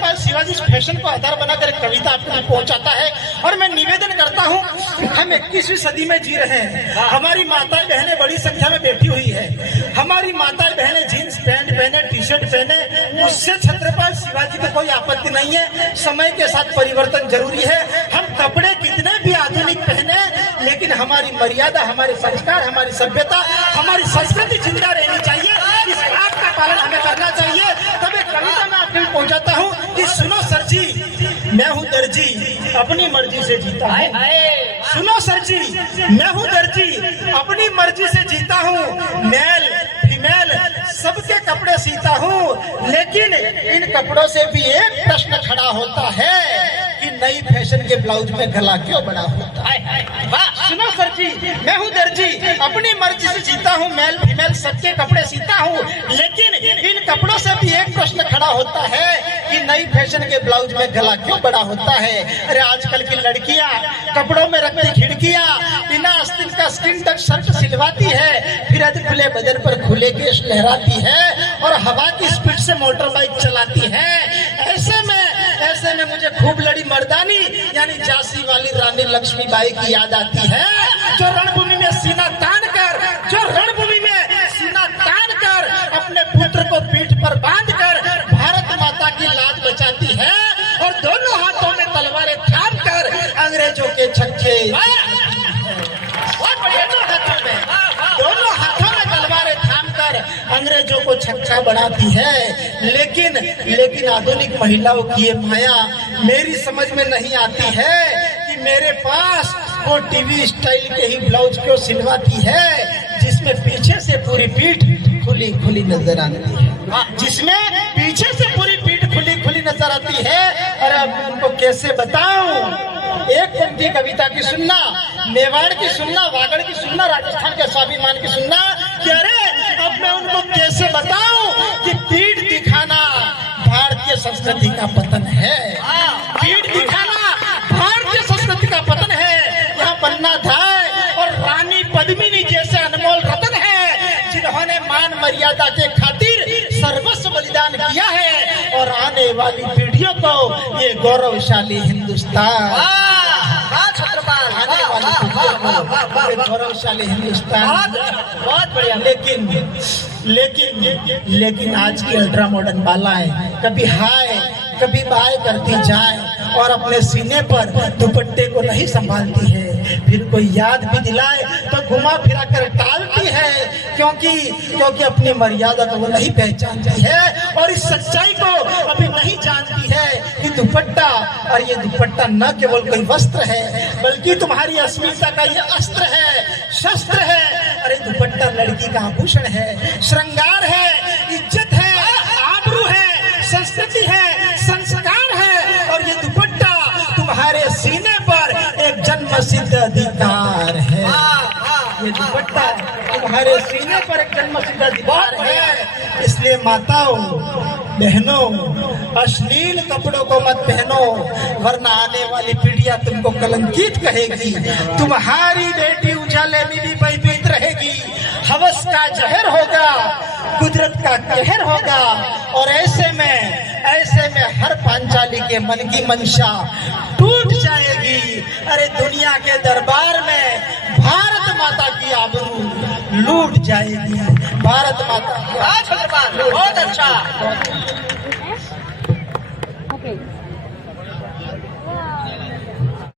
Chhatrapati Shivaji fashion को आधार बनाकर एक कविता आपको तक पहुंचाता है। और मैं निवेदन करता हूं, हम 21वीं सदी में जी रहे हैं। हमारी माताएं बहनें बड़ी संख्या में बैठी हुई है। हमारी माताएं बहनें जीन्स पैंट पहने, टी शर्ट पहने, उससे छत्रपति शिवाजी को कोई आपत्ति नहीं है। समय के साथ परिवर्तन जरूरी है। हम कपड़े कितने भी आधुनिक पहने, लेकिन हमारी मर्यादा, हमारे संस्कार, हमारी सभ्यता, हमारी संस्कृति जिंदा रहनी चाहिए। इस बात का पालन हमें करना चाहिए। तब एक कविता मैं आपके लिए पहुंचाता हूँ कि सुनो सर जी, मैं हूँ दर्जी, अपनी मर्जी से जीता हूँ। सुनो सर जी, मैं हूँ दर्जी, अपनी मर्जी से जीता हूँ। मेल फीमेल सबके कपड़े सीता हूँ, लेकिन इन कपड़ों से भी एक प्रश्न खड़ा होता है कि नई फैशन के ब्लाउज में गला क्यों बड़ा होता है। सुनो सर जी, मैं हूँ दर्जी, अपनी मर्जी से जीता हूँ। मेल फीमेल सबके कपड़े सीता हूँ, लेकिन इन कपड़ों से भी एक प्रश्न खड़ा होता है कि नई फैशन के ब्लाउज में गला क्यों बड़ा होता है। अरे आजकल की लड़कियां कपड़ों में रखती खिड़कियां, बिना आस्तीन का स्किन टच शर्ट सिलवाती है, फिर आज खुले बदन पर खुले केश लहराती है और हवा की स्पीड से मोटर बाइक चलाती है। ऐसे में मुझे खूब लड़ी मर्दानी यानी झांसी वाली रानी लक्ष्मीबाई की याद आती है, जो रणभूमि में सीना तान कर अपने पुत्र को पीठ पर बांधकर भारत माता की लाज बचाती है और दोनों हाथों में तलवारें थाम कर अंग्रेजों के छक्के, दोनों हाथों में तलवारें थाम कर अंग्रेजों को छक्का बढ़ाती है। लेकिन आधुनिक महिलाओं की ये माया मेरी समझ में नहीं आती है कि मेरे पास वो टीवी स्टाइल के ही ब्लाउज क्यों सिलवाती है, जिसमें पीछे से पूरी पीठ खुली नजर आती है, जिसमें पीछे से पूरी पीठ खुली नजर आती है। और अब उनको कैसे बताऊं, एक पंक्ति कविता की सुनना, मेवाड़ की सुनना, वागड़ की सुनना, राजस्थान के स्वाभिमान की सुनना कि अरे अब मैं उनको कैसे बताऊं कि पीठ दिखाना भारतीय संस्कृति का पतन है। पीठ दिखाना भारतीय संस्कृति का पतन है। यहाँ पन्ना धाय और रानी पद्मिनी जैसे अनमोल रतन है, जिन्होंने मान मर्यादा के खातिर सर्वस्व बलिदान किया है और आने वाली पीढ़ियों को ये गौरवशाली हिंदुस्तान, गौरवशाली हिंदुस्तान बहुत बढ़िया। लेकिन आज की अल्ट्रा मॉडर्न बालाएं कभी हाय कभी बाय करती जाए और अपने सीने पर दुपट्टे को नहीं संभालती है, फिर कोई याद भी दिलाए तो घुमा फिरा कर टालती है, क्योंकि अपनी मर्यादा को वो नहीं पहचानती है और इस सच्चाई को अभी नहीं जानती है कि दुपट्टा, और ये दुपट्टा न केवल कोई वस्त्र है बल्कि तुम्हारी अस्मिता का ये अस्त्र है, शस्त्र है। अरे दुपट्टा लड़की का आभूषण है, श्रृंगार है, इज्जत है, आबरू है, संस्कृति है, संस्कार है। और ये दुपट्टा तुम्हारे सीने पर एक जन्मसिद्ध अधिकार है। ये दुपट्टा तुम्हारे सीने पर एक जन्मसिद्ध अधिकार है। इसलिए माताओं बहनों, अश्लील कपड़ों को मत पहनो, वरना आने वाली पीढ़ियां तुमको कलंकित कहेगी। तुम्हारी बेटी उजाले में भी भयभीत रहेगी, हवस का जहर होगा, कुदरत का कहर होगा। और ऐसे में हर पांचाली के मन की मंशा टूट जाएगी। अरे दुनिया के दरबार में भारत माता की आबरू लूट जाएगी। भारत माता बहुत अच्छा।